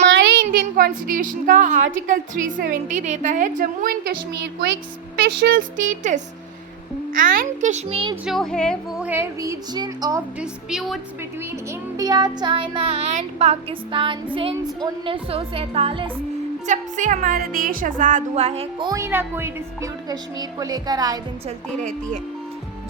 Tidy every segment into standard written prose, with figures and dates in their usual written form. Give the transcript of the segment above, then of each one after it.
हमारे Indian constitution का article 370 देता है जम्मू एंड कश्मीर को एक स्पेशल स्टेटस। एंड कश्मीर जो है वो है reason of disputes between India, China and Pakistan since 1947। जब से हमारा देश आज़ाद हुआ है कोई ना कोई डिस्प्यूट कश्मीर को लेकर आए दिन चलती रहती है।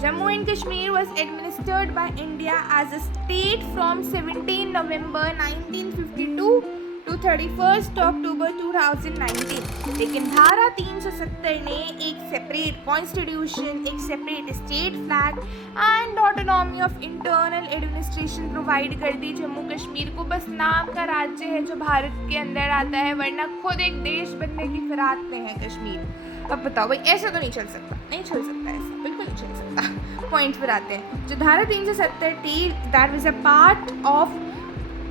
Jammu and Kashmir was administered by India as a state from 17 November 1952 to 31st October 2019। लेकिन धारा 370 ने एक सेपरेट कॉन्स्टिट्यूशन, एक separate state flag and autonomy of internal administration provide कर दी। जम्मू कश्मीर को बस नाम का राज्य है जो भारत के अंदर आता है, वरना खुद एक देश बनने की फिराक में है कश्मीर। अब बताओ भाई, ऐसा तो नहीं चल सकता, नहीं चल सकता, ऐसा बिल्कुल नहीं चल सकता। पॉइंट पर आते हैं। जो धारा 370 थी, that was a part of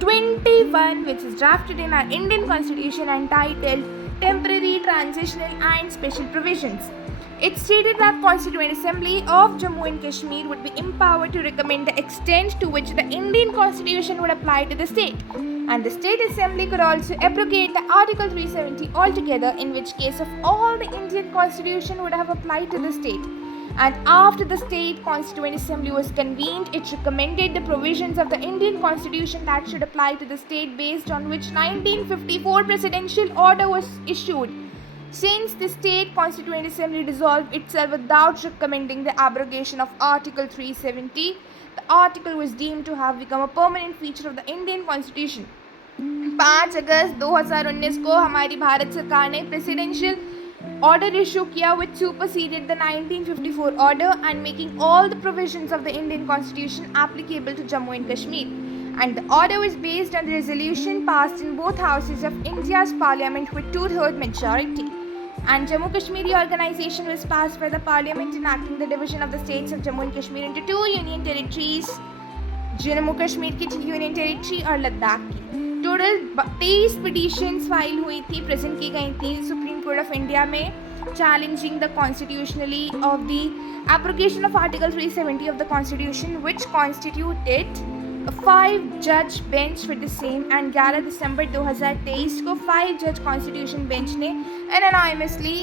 21 which is drafted in our Indian Constitution and titled Temporary, Transitional and Special Provisions. It stated that Constituent Assembly of Jammu and Kashmir would be empowered to recommend the extent to which the Indian Constitution would apply to the state. And the State Assembly could also abrogate the Article 370 altogether, in which case of all the Indian Constitution would have applied to the state. And after the State Constituent Assembly was convened, it recommended the provisions of the Indian Constitution that should apply to the state, based on which 1954 presidential order was issued. Since the State Constituent Assembly dissolved itself without recommending the abrogation of Article 370, the article was deemed to have become a permanent feature of the Indian Constitution. 5 अगस्त 2019 को हमारी भारत सरकार ने presidential order issue किया which superseded the 1954 order and making all the provisions of the Indian Constitution applicable to Jammu and Kashmir. And the order was based on the resolution passed in both houses of India's parliament with 2/3 majority. And Jammu Kashmiri organization was passed by the parliament enacting the division of the states of Jammu and Kashmir into 2 union territories, Jammu Kashmir की union territory और लद्दाख की। Total 23 petitions file हुई थी, present की गई थी supreme court of India में, challenging the constitutionally of the abrogation of Article 370 of the Constitution, which constituted a 5-judge bench for the same। and 11 दिसंबर 2023 को 5-judge Constitution bench ने anonymously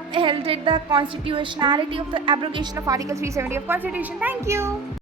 upheld the constitutionality of the abrogation of Article 370 of Constitution। Thank you।